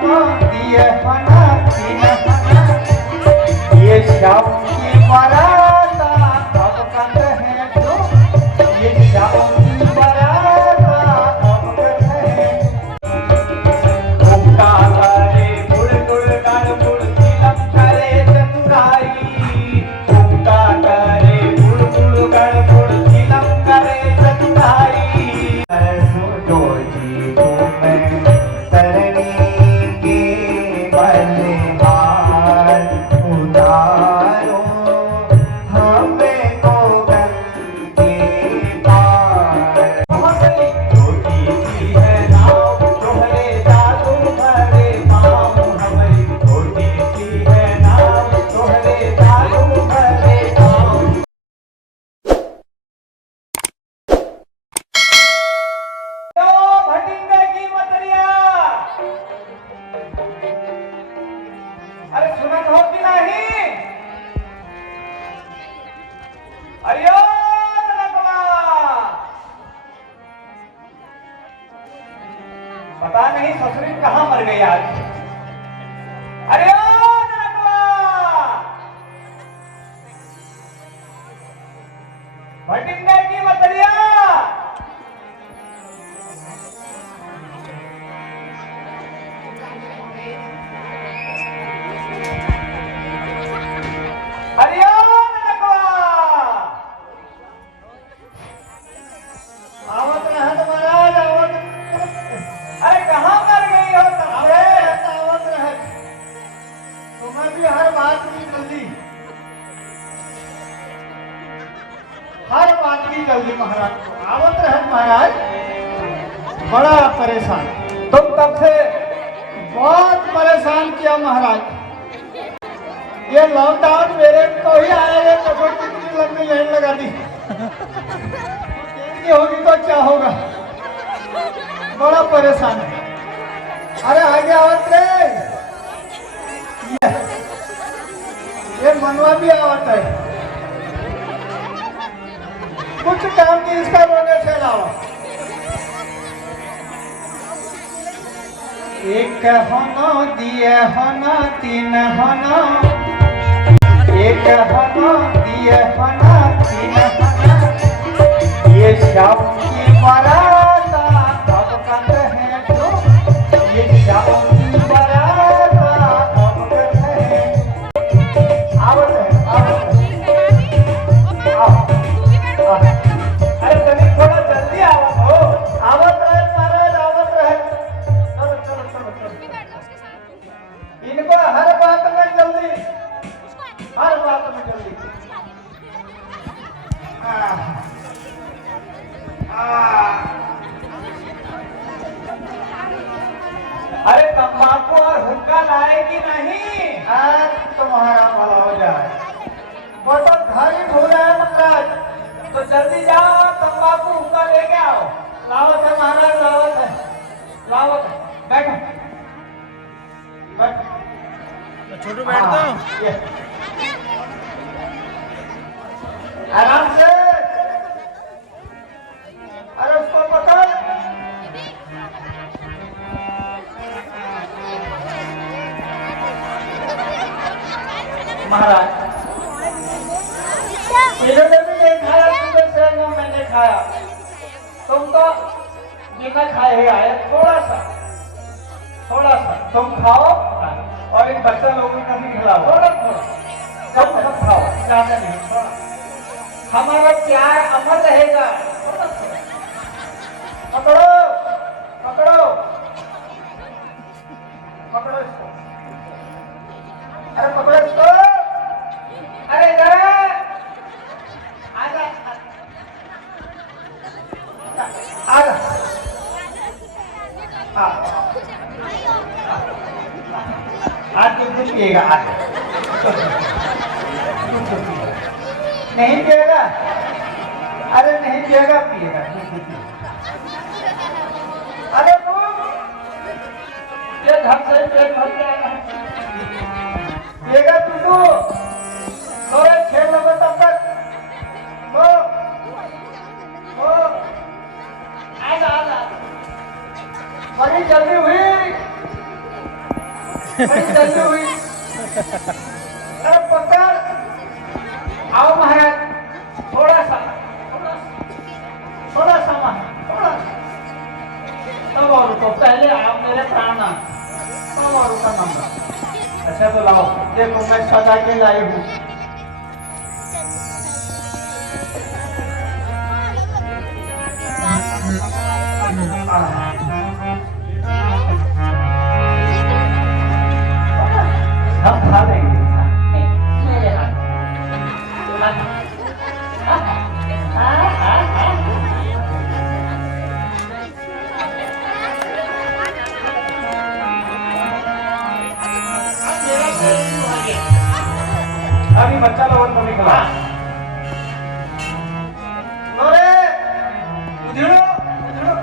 कहो दिए होना तीन होना ये शव की बराता अब कंद है तो ये शव की बराता अब कंद है मुक्ता करे गुड़ गुड़ गण गुड़ तिलक करे चतुराई मुक्ता करे गुड़ गुड़ गण गुड़ तिलक करे चतुराई ऐसो जो जीवो में तरनी के बलिहार उतारो हमें गोगन के पार छोटी सी है नाव तोहरे जादू भरे पाँव हमारी छोटी सी है नाव तोहरे जादू भरे पाँव भटिंडे की मतरिया अरे सुनत हो कि नहीं अरे ओ ननकवा पता नहीं ससुरी कहाँ मर गई आज अरे ओ ननकवा भटिंडे की मतरिया आवत रहत महाराज आवत अरे कहाँ मर गई हो अरे आवत रहत तुम्हें भी हर बात की जल्दी महाराज आवत रहत महाराज बड़ा परेशान तुम तब से बहुत परेशान किया महाराज ये लॉकडाउन मेरे को ही आया ये कभी कितनी लंबी लाइन लगा दी होगी तो क्या होगा बड़ा परेशान है अरे आगे आवत रे ये मनवा भी आवत है कुछ काम की इसका रोने से लाओ एक होना दिए होना तीन होना एक होना दिए होना तीन होना ये शव की बराता अब कंद है तो ये शव की बराता अब कंद है आवत है अरे तनी थोड़ा जल्दी आवत हो आवत रहे महाराज आवत रहे चलो चलो चलो चलो इनको हर बात में जल्दी हर बात में जल्दी अरे तंबाकू और हुक्का लाए कि नहीं आज तुम्हारा भला हो जाए वो तो घर ही भूल है महाराज तो जल्दी जाओ तंबाकू हुक्का लेके आओ लावत है महाराज लावत है बैठो बैठो छोटू बैठ दो आराम से अरे उसको पकड़ महाराज इन्होंने भी नहीं खाया सुबह से ना मैंने खाया तुम तो बिना खाए ही आए थोड़ा सा तुम खाओ और इन बच्चा लोगों का भी खिलाओ थोड़ा कम खाओ ज्यादा नहीं थोड़ा हमारा प्यार अमर रहेगा पकड़ो पकड़ो पकड़ो इसको अरे पकड़ो इसको अरे इधर आजा आजा आज तो कुछ पिएगा आज नहीं पिएगा अरे नहीं पिएगा पिएगा अरे तुम ये ढंग से पेट भर जाएगा पिएगा टूटू थोड़े खेल लो तब तक आजा आजा बड़ी जल्दी हुई बड़ी जल्दी हुई। अरे पकड़, आओ महाराज, थोड़ा सा थोड़ा तब और रुको, पहले आप मेरे प्राणनाथ, तब और रुका नंबर। अच्छा तो लाओ, देखो मैं सजा के लाई हूँ। हम खा लेंगे मेरे हाथ। अभी बच्चा लोगों को निकला। अरे उधड़ो उधड़ो।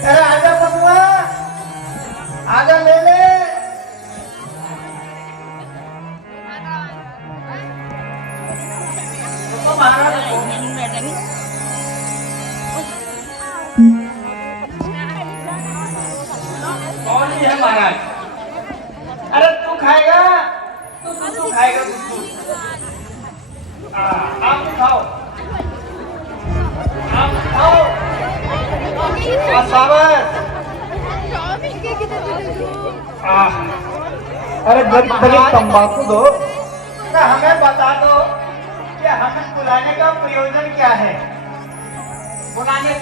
अरे आजा बबुआ, आजा ले ले। तो महाराज कौन सी है महाराज? अरे तू खाएगा, तू खाएगा दूध। आप खाओ, आप खाओ। शाबाश। अरे गरीब तंबाकू दो ना, हमें बता दो कि हमें बुलाने का प्रयोजन क्या है? बुलाने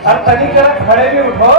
अब तनी जरा खड़े भी उठो।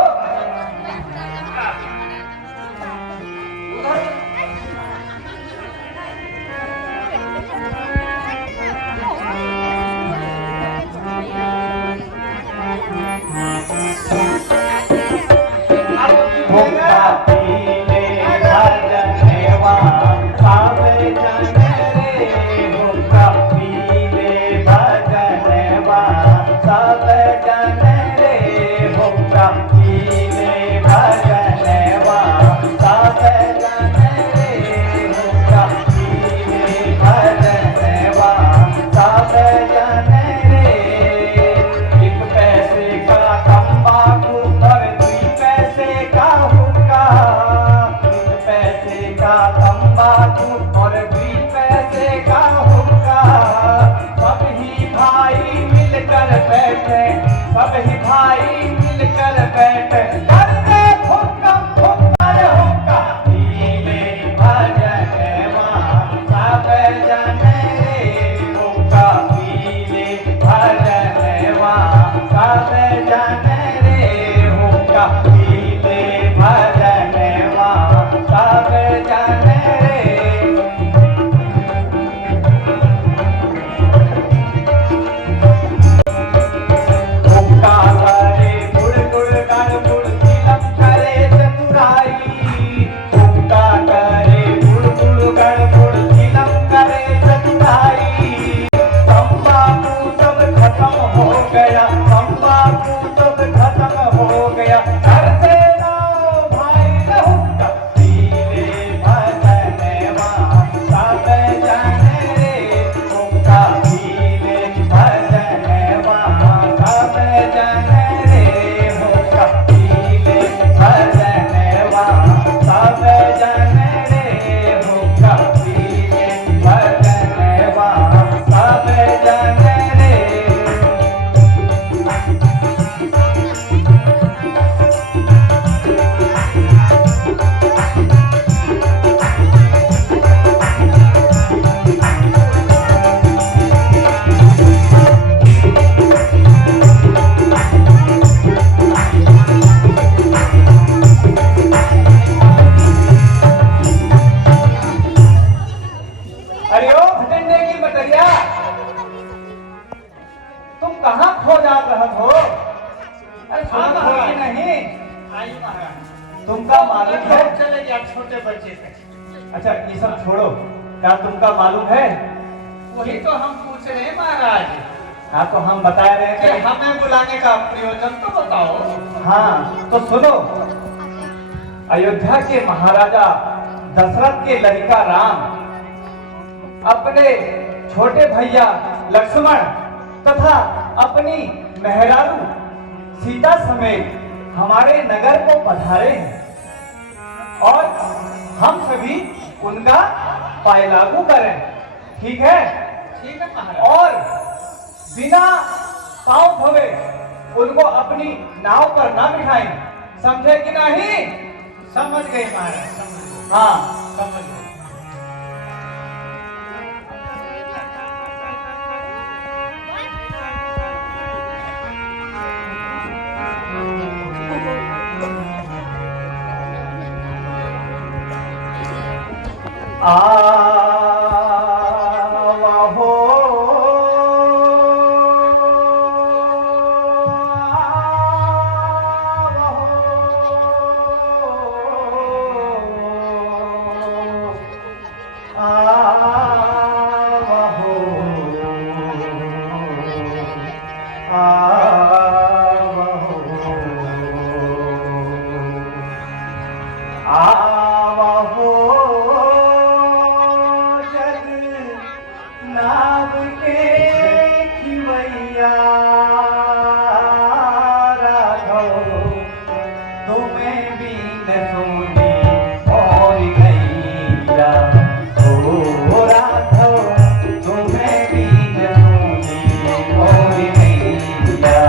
तुमका मालूम है? चले गया छोटे बच्चे थे। अच्छा ये सब छोड़ो, क्या तुमका मालूम है? वही तो हम पूछ रहे हैं महाराज। हाँ तो हम बता रहे कि थे। हमें बुलाने का प्रयोजन तो बताओ। हाँ तो सुनो, अयोध्या के महाराजा दशरथ के लड़का राम अपने छोटे भैया लक्ष्मण तथा अपनी मेहरारू सीता समेत हमारे नगर को पधारे हैं और हम सभी उनका पाय लागू करें। ठीक है? ठीक है महाराज। और बिना पांव धोए उनको अपनी नाव पर ना बिठाएं। समझे कि नहीं? समझ गए महाराज, समझ गए, हाँ समझ गए। आवाहो आवाहो आवाहो जग नाव के खिवैया राघव तुम्हें भी न सुनी और गैया ओ राघव तुम्हें भी न सुनी और गैया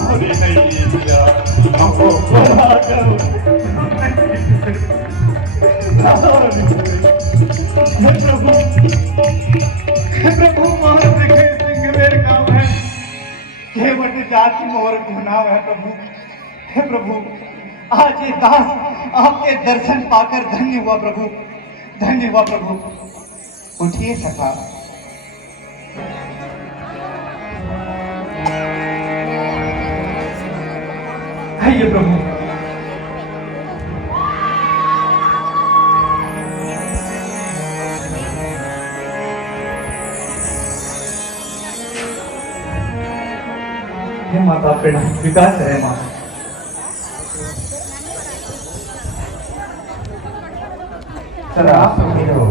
पूरी नहीं किया हमको बना कर हे प्रभु मोर दिखे सिंह मेरे काम है हे बट जाति मोर गुनाह है प्रभु हे प्रभु आज ये दास आपके दर्शन पाकर धन्य हुआ प्रभु धन्य हुआ प्रभु उठिए सखा आइए प्रभु हे माता प्रणाम विकास है माँ सर आप हो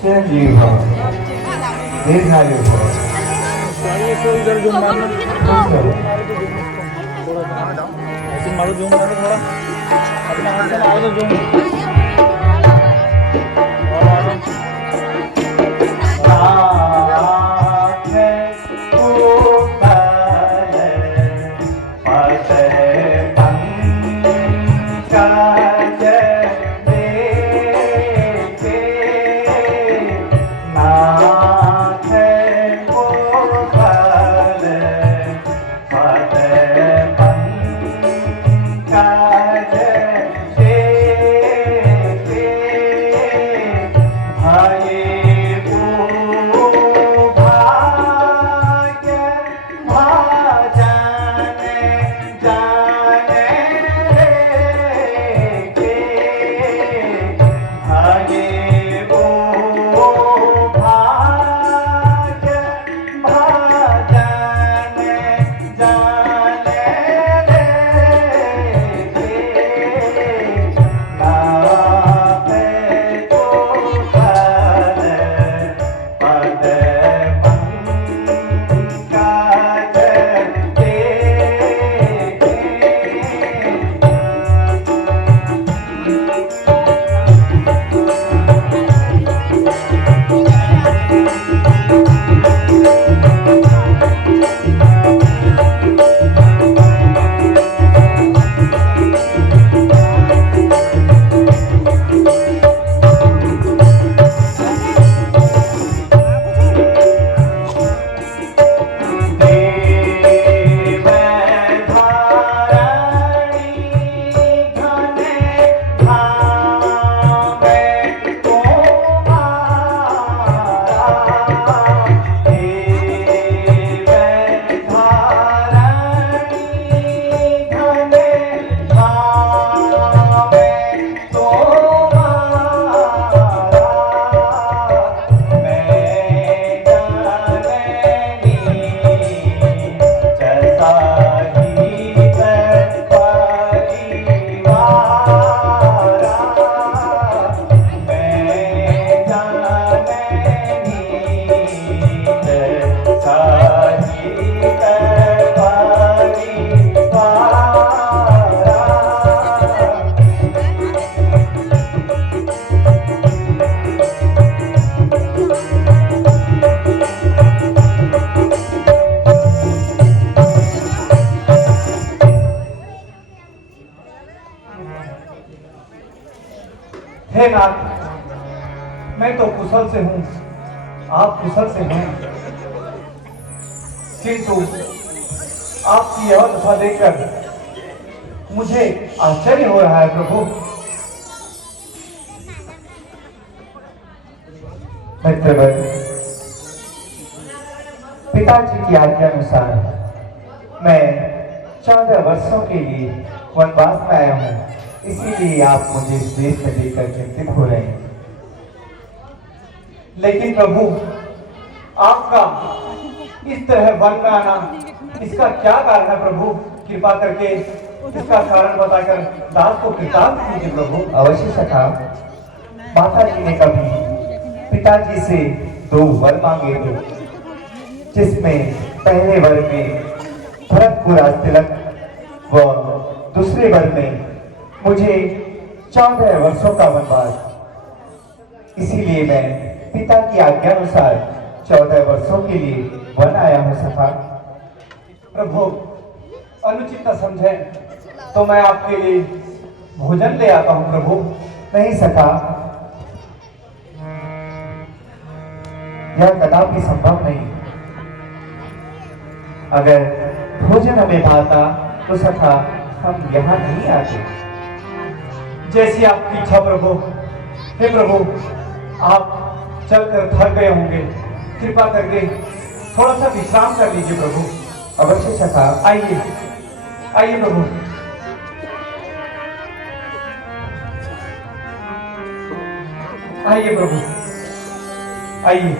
चिरंजीवी भव दीर्घायु भव ऐसे मारो जूम मारो थोड़ा अपना हाथ से मारो तो जूम हे नाथ मैं तो कुशल से हूँ आप कुशल से हैं किंतु आपकी यह दशा देखकर मुझे आश्चर्य हो रहा है प्रभु। मित्रवर पिताजी की आज्ञा अनुसार मैं 14 वर्षों के लिए वनवास में आया हूँ, इसीलिए आप मुझे इस देश में लेकर चिंतित हो रहे हैं। लेकिन प्रभु आपका इस तरह वन में आना, इसका क्या कारण है प्रभु? कृपा करके इसका कारण बताकर दास को कृतार्थ कीजिए प्रभु। अवश्य सखा, माता जी ने कभी पिताजी से 2 वर मांगे थे, जिसमें पहले वर में भरतपुर तिलक व दूसरे वर में मुझे 14 वर्षों का वनवास। इसीलिए मैं पिता की आज्ञा अनुसार 14 वर्षों के लिए वन आया हूँ सखा। प्रभु अनुचित न समझे तो मैं आपके लिए भोजन ले आता हूँ प्रभु। नहीं सखा, यह कदापि संभव नहीं। अगर भोजन हमें भाता तो सखा हम यहाँ नहीं आते। जैसी आपकी इच्छा प्रभु। हे प्रभु, आप चलकर थक गए होंगे, कृपा करके थोड़ा सा विश्राम कर लीजिए प्रभु। अवश्य सखा। आइए आइए प्रभु। आइए प्रभु, आइए।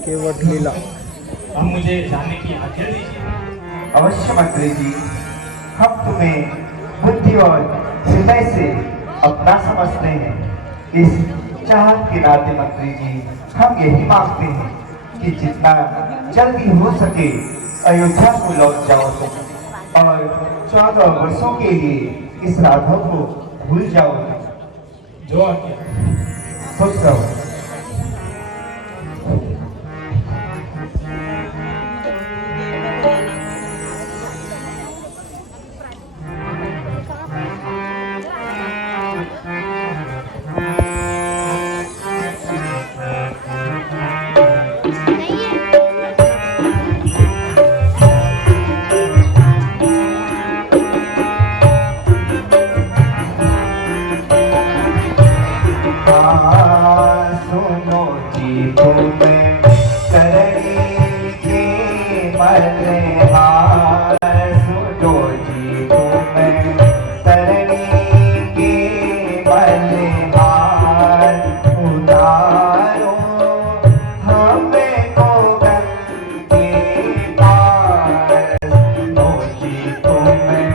केवट लीला। अब मुझे जाने की आज्ञा दीजिए। अवश्य मंत्री जी, हम तुम्हें बुद्धि और हृदय से अपना समझते हैं। इस चाहत के नाते मंत्री जी, हम यही मांगते हैं कि जितना जल्दी हो सके अयोध्या को लौट जाओ तुम, और 14 वर्षों के लिए इस राघव को भूल जाओ। जो आज्ञा। खुश रहो। सुनो जी तुम्हें करनी की मल्हार, सुनो जी तुम्हें करनी की मल्हार, उतारो हमें को गंगे पार। सुनो जी तुम्हें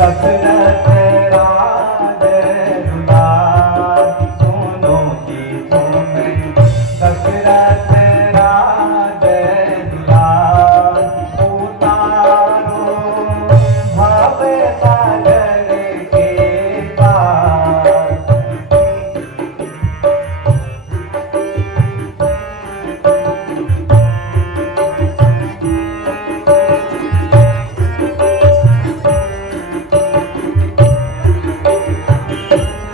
दशरथ राज दुलार, सुनो जी तुम्हें दशरथ राज दुलार, उतारो भव सागर के पार।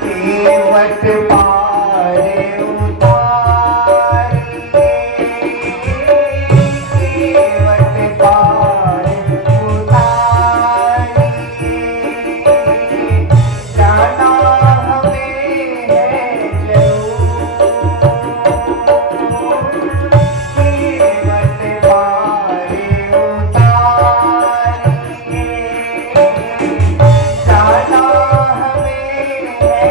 केवट पारे उतारिए, केवट पारे उतारिए, जाना हमें है जरूर। केवट पारे उतारिए, जाना हमें है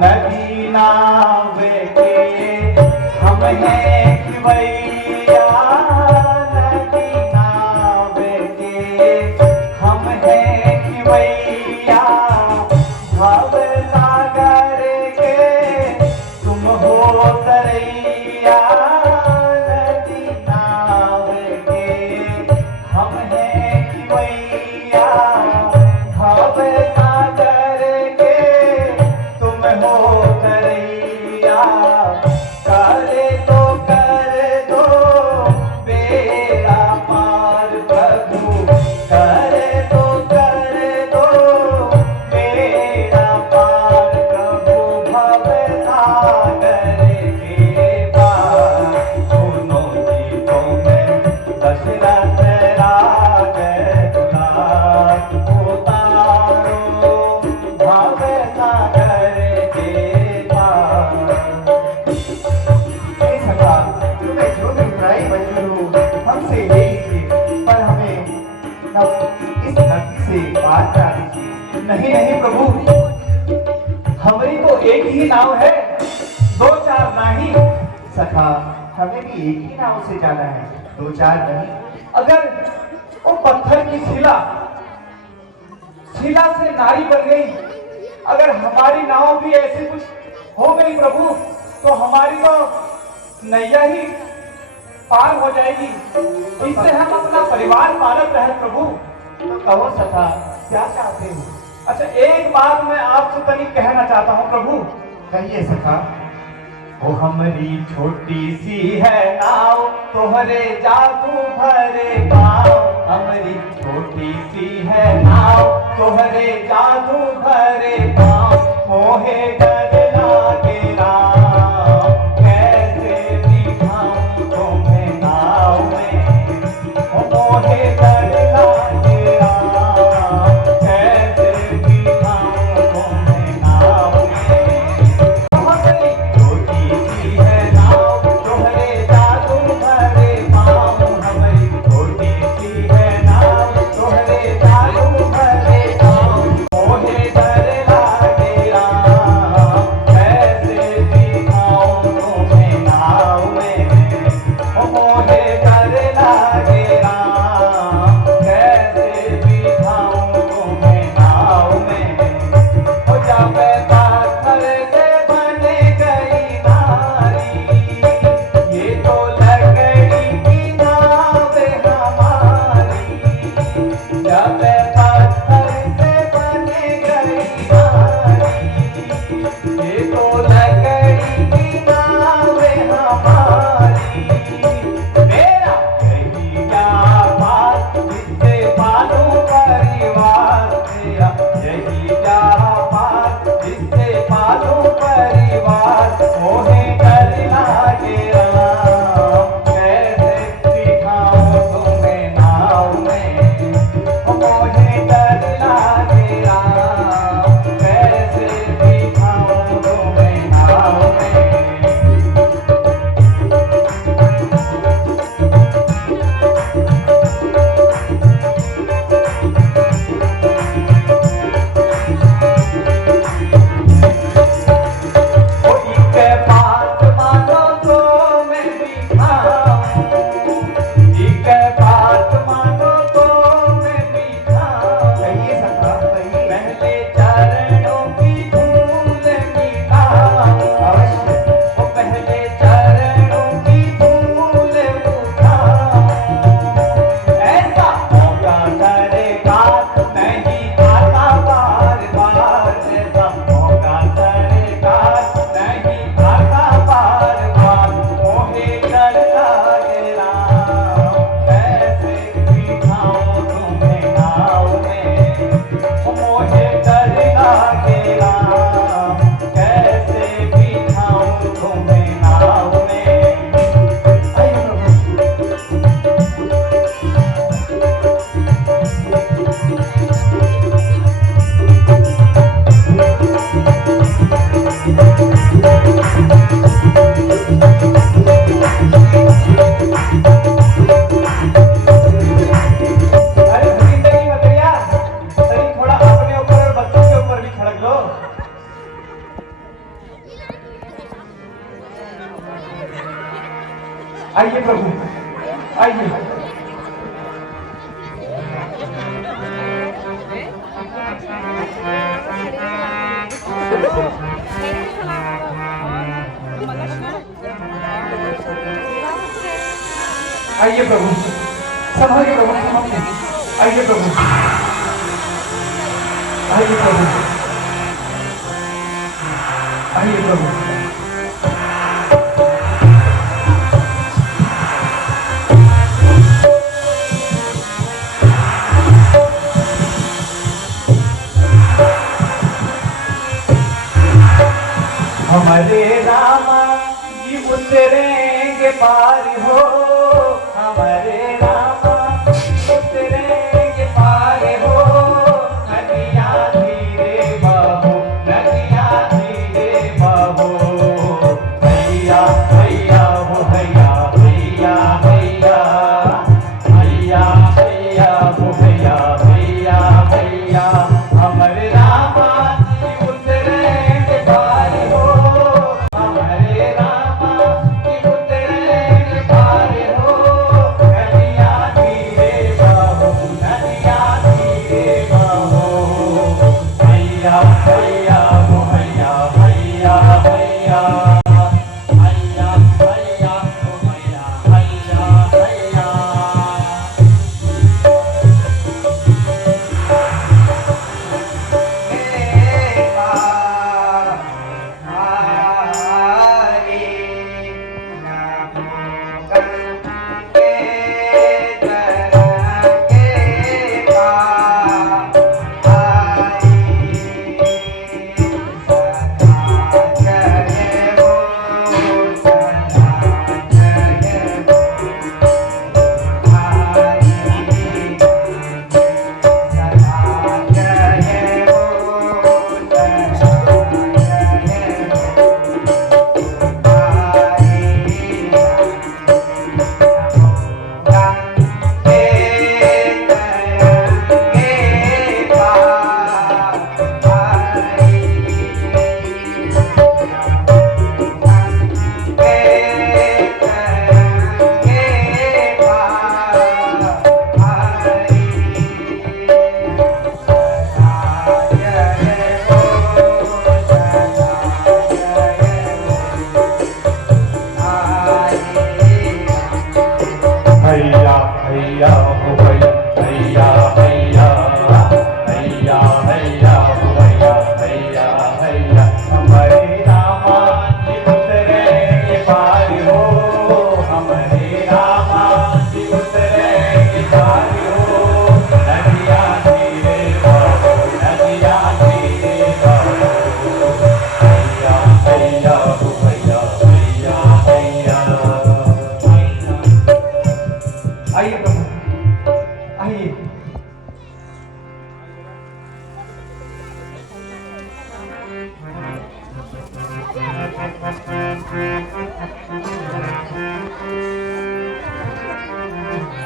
नदी नाव के हम हैं खिवैया, नदी नाव के हम हैं खिवैया, भव सागर के तुम हो तरैया। नदी नाव के हम हैं खिवैया, भव सागर के तुम हो तरैया। कर दो बेड़ा पार प्रभु, कर दो बेड़ा पार प्रभु, भव सागर के पार। सुनो जी तुम्हें दशरथ राज दुलार, उतारो भव सागर के पार। हे सखा, तुम्हें जो भी बुराई मंजूर हो हमसे ले लीजिए, पर हमें इस नदी से पार करा दीजिए। नहीं नहीं प्रभु, हमारी तो एक ही नाव है, 2-4 नहीं। सखा, हमें भी एक ही नाव से जाना है, 2-4 नहीं। अगर वो पत्थर की शिला से नारी बन गई, अगर हमारी नाव भी ऐसी कुछ हो गई प्रभु, तो हमारी तो नैया ही पार हो जाएगी। इससे हम अपना परिवार पालत रहे प्रभु। तो कहो सखा, क्या चाहते हो? अच्छा, एक बात मैं आपसे तनिक कहना चाहता हूँ प्रभु। कहिए सखा। वो हमारी छोटी सी है नाव, तोहरे जादू भरे पाँव। हमारी छोटी सी है नाव, तोहरे जादू भरे पाँव। मोहे डर आइए प्रभु, आइए। आइए प्रभु, संभालिए प्रभु, संभालिए। आइए प्रभु, आइए प्रभु, आइए प्रभु। हमारे रामा जी उतरेंगे पार हो, हमारे रामा उतरेंगे पार हो। नदियाँ धीरे बहो, नदियाँ धीरे बहो। भैया भैया हो, भैया भैया भैया, भैया भैया हो, भैया भैया भैया। हमारे रामा जी उतरेंगे पार हो, हमारे रामा जी उतरेंगे पार हो। नदियाँ धीरे बहो, नदियाँ धीरे बहो। भैया भैया हो, भैया भैया भैया, भैया भैया हो, भैया भैया भैया। भैया भैया हो, भैया भैया भैया, भैया भैया हो, भैया भैया भैया। हमारे रामा जी उतरेंगे पार हो, हमारे रामा जी उतरेंगे पार हो। नदियाँ धीरे बहो, नदियाँ धीरे बहो। भैया भैया हो, भैया भैया भैया। आइए प्रभु, आइए।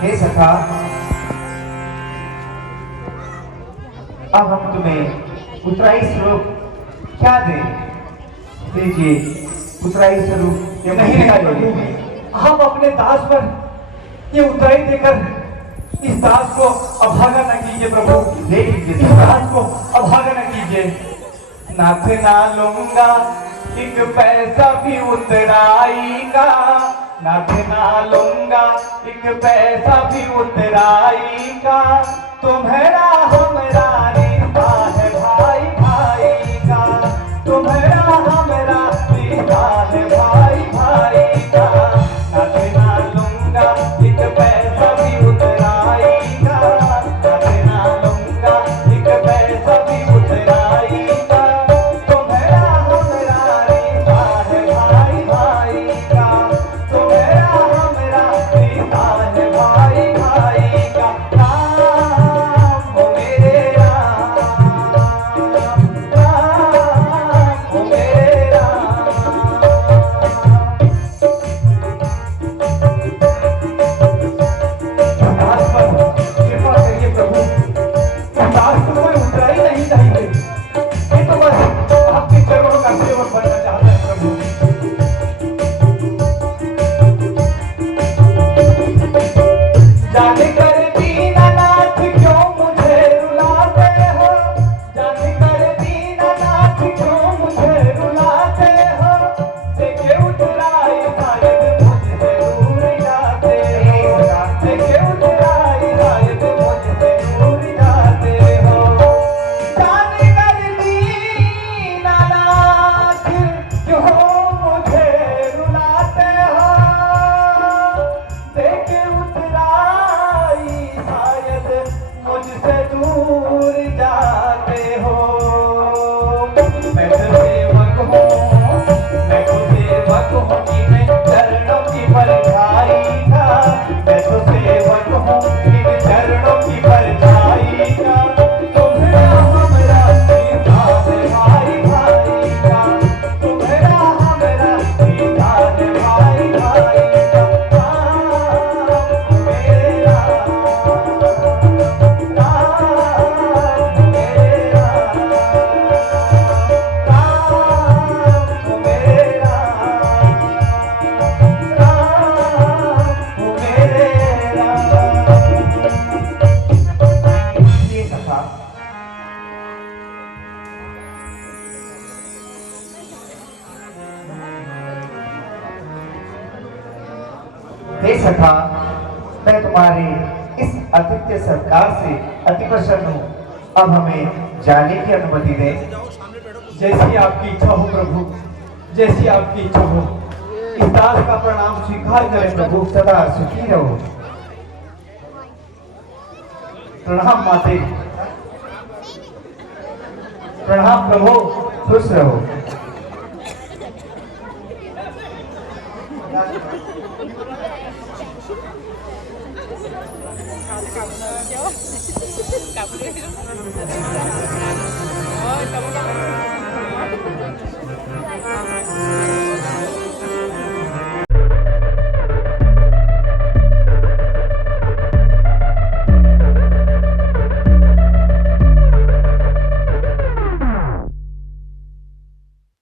हे सखा, अब हम तुम्हें उत्तराई स्वरूप क्या दें? लीजिए उत्तराई स्वरूप। ये नहीं प्रभु, आप अपने दास पर ये उत्तराई देकर इस दास को अभागा न कीजिए प्रभु। ले लीजिए, इस दास को अभागा न कीजिए। नाथ ना लूंगा एक पैसा भी उत्तराई का, नाथ ना लूंगा एक पैसा भी उत्तराई का। तुम्हारा हमरा रिश्ता है भाई भाई का, तुम्हारा हमरा रिश्ता है भाई भाई का। नाथ ना लूंगा एक पैसा भी उत्तराई का, नाथ ना लूंगा एक पैसा भी उत्तराई का। तुम्हारा हमरा रिश्ता है भाई भाई का, तुम्हारा हमरा रिश्ता है भाई भाई का। राम हो मेरे राम, मैं तो सेवक हूँ, मैं तो सेवक हूँ कि मैं चरणों की परछाई का, मैं तो सेवक हूँ इन चरणों की परछाई का। तुम्हारा हमरा सीता है भाई भाई का, तुम्हारा हमरा सीता है भाई भाई का। मेरे राम मेरे राम मेरे ये सखा हे सखा, मैं तुम्हारे इस आतिथ्य सत्कार से अति प्रसन्न हूँ। अब हमें जाने की अनुमति दें। जैसी आपकी इच्छा हो प्रभु, जैसी आपकी इच्छा हो। इस दास का प्रणाम स्वीकार करें प्रभु। सदा सुखी रहो। प्रणाम माते, प्रणाम प्रभु, खुश रहो। Cảm ơn.